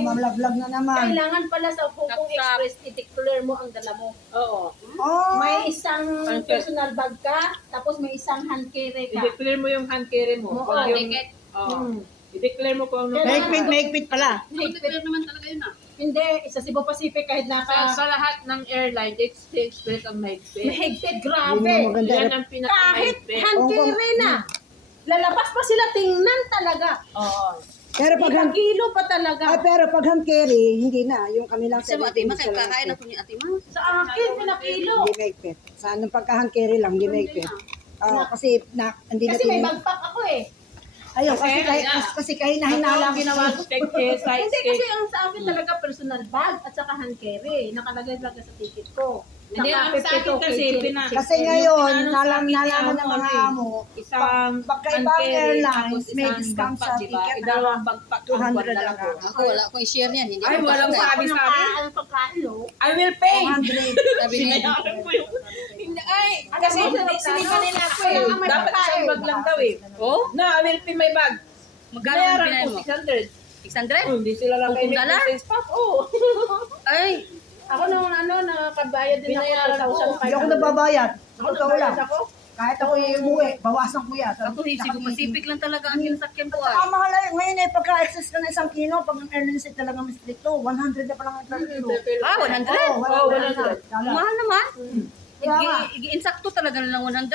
Mamlaglag na naman. Kailangan pala sa Hong Kong Express, i-declare mo ang dala mo. Oo. Oh, May isang personal bag ka, tapos may isang hand carry ka. I-declare mo yung hand carry mo. Oo. Kung yung, i-declare mo kung ano. mahigpit pala. Declare naman talaga yun ah. Hindi, sa Cebu Pacific kahit Sa lahat ng airline, Express ang mahigpit. mahigpit, Hindi grabe. mo maganda. Yan ang Kahit pinakamahigpit. hand carry na. Lalabas pa sila, tingnan talaga. Oo. Pero pag hand, Kilo pa talaga. pero pag hand carry, hindi na. Yung kami lang Sa mga ate, masay kakain ako ni ate ma. Sa akin, pinakilo. Hindi mahigpit. Sa anong pagka-hand carry lang, hindi mahigpit. Kasi hindi na Kasi may tingin. backpack ako eh. Ayun, kasi kahit na hinala. Ang ginawa ko check sa Hindi kasi ang sa akin talaga personal bag at saka hand carry. Nakalagay lang sa ticket ko. Hindi, ang sa akin kasi Kasi ngayon, nalaman ng mga amo, isang pagkaibang airlines, may discount sa diba? ticket Dalawang na backpack. 200 lang. Ako wala akong i-share niyan. Hindi Ay, ako walang kasama. sabi sa akin. Ano pagkain, no? I will pay. 200. Sabi niya. Sinayaran ko yung... Hindi, ay, kasi mo, sinima nila ako eh. Kailangan may Dapat pagkain. isang bag lang daw eh. Oh? No, I will pay my bag. Magkano ang Binayaran binayad ko, mo? 600. 600? Oh, hindi sila lang kayo $10? sa staff. Oh. Ay, Ako nung nakakabayad din Binayaran ako ko. 2,500. Hindi ako nababayad. Ako Ikaw lang. nagbayad ako. Kahit ako umuwi, bawasan ko yan. ako Cebu Pacific lang talaga ang kinasakyan ko Ang ay. mahal ay, ngayon ay pagka-excess ka na 1 kilo, pag ang airlines ay talagang stricto, 100 na pa lang ang per kilo. Ah, 100? Oh, 100. Mahal naman. Kaya nga. Insakto talaga na lang 100.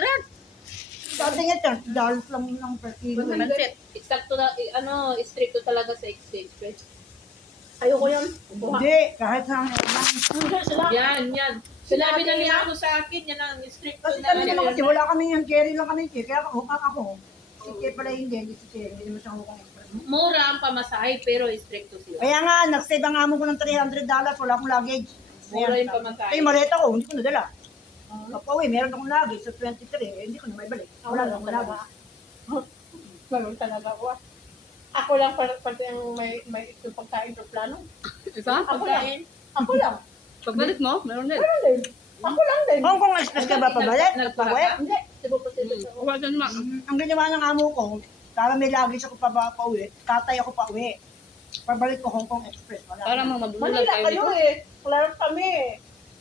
Sabi niya, $30 lang ng per kilo. Pansit. Exacto na, stricto talaga sa Express. Ayoko yan. Hindi, kahit sa airlines. Sila. Yan. Sinabi na niya ako sa akin, yan ang stricto Kasi na. kami naman kasi wala kami yung carry lang kami. Kaya ako, si Che pala hindi si Che. Hindi naman siya mukhang express. Mura ang pamasahe, pero stricto sila. Kaya nga, nag-save ang amo ko ng $300, wala akong luggage. Mura yung pamasahe. Ay, maleta ko, hindi ko nadala. Kapag meron akong luggage sa 23, hindi ko na may balik. Wala lang akong luggage. Ganun talaga ako. Ako lang pati ang may ito pagkain sa plano. Isa? Ako lang. Ako lang. Pagbalik mo, meron din. Meron din. Ako lang din. Hong Kong Express ka ba pabalik? Pauwi? Hindi. Cebu Pacific ako. Wala din ma. Ang ginawa ng amo ko, para may luggage ako pauwi, tatay ako pauwi. Pabalik ko Hong Kong Express. Wala. Para mga madulang Manila tayo kayo dito. eh. Wala kami.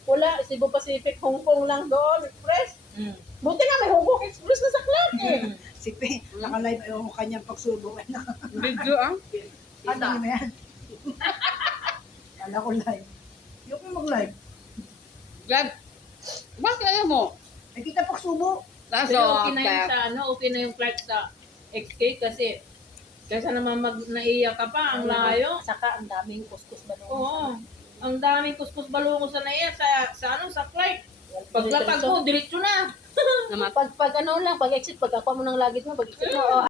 Wala. Cebu Pacific, Hong Kong lang doon. Express. Buti nga may Hong Kong Express na sa Clark eh. Si Pe, naka-live yung kanyang pagsubok. Video ah. Ano mo yan? Kala ko live. Yung ko mag-live. Glad. Bakit ayaw mo? Ay, kita pagsubo. Kaso, Pero okay na yun sa okay na yung flight sa XK kasi kaysa naman naiyak ka pa, ang layo. Saka ang daming kuskus ba doon? Oo. Ang daming kuskus balungo sa naiya sa flight. Paglapag mo, diretso na. naman. Pag ano lang, pag exit, pag ako mo ng lagit mo, pag exit mo,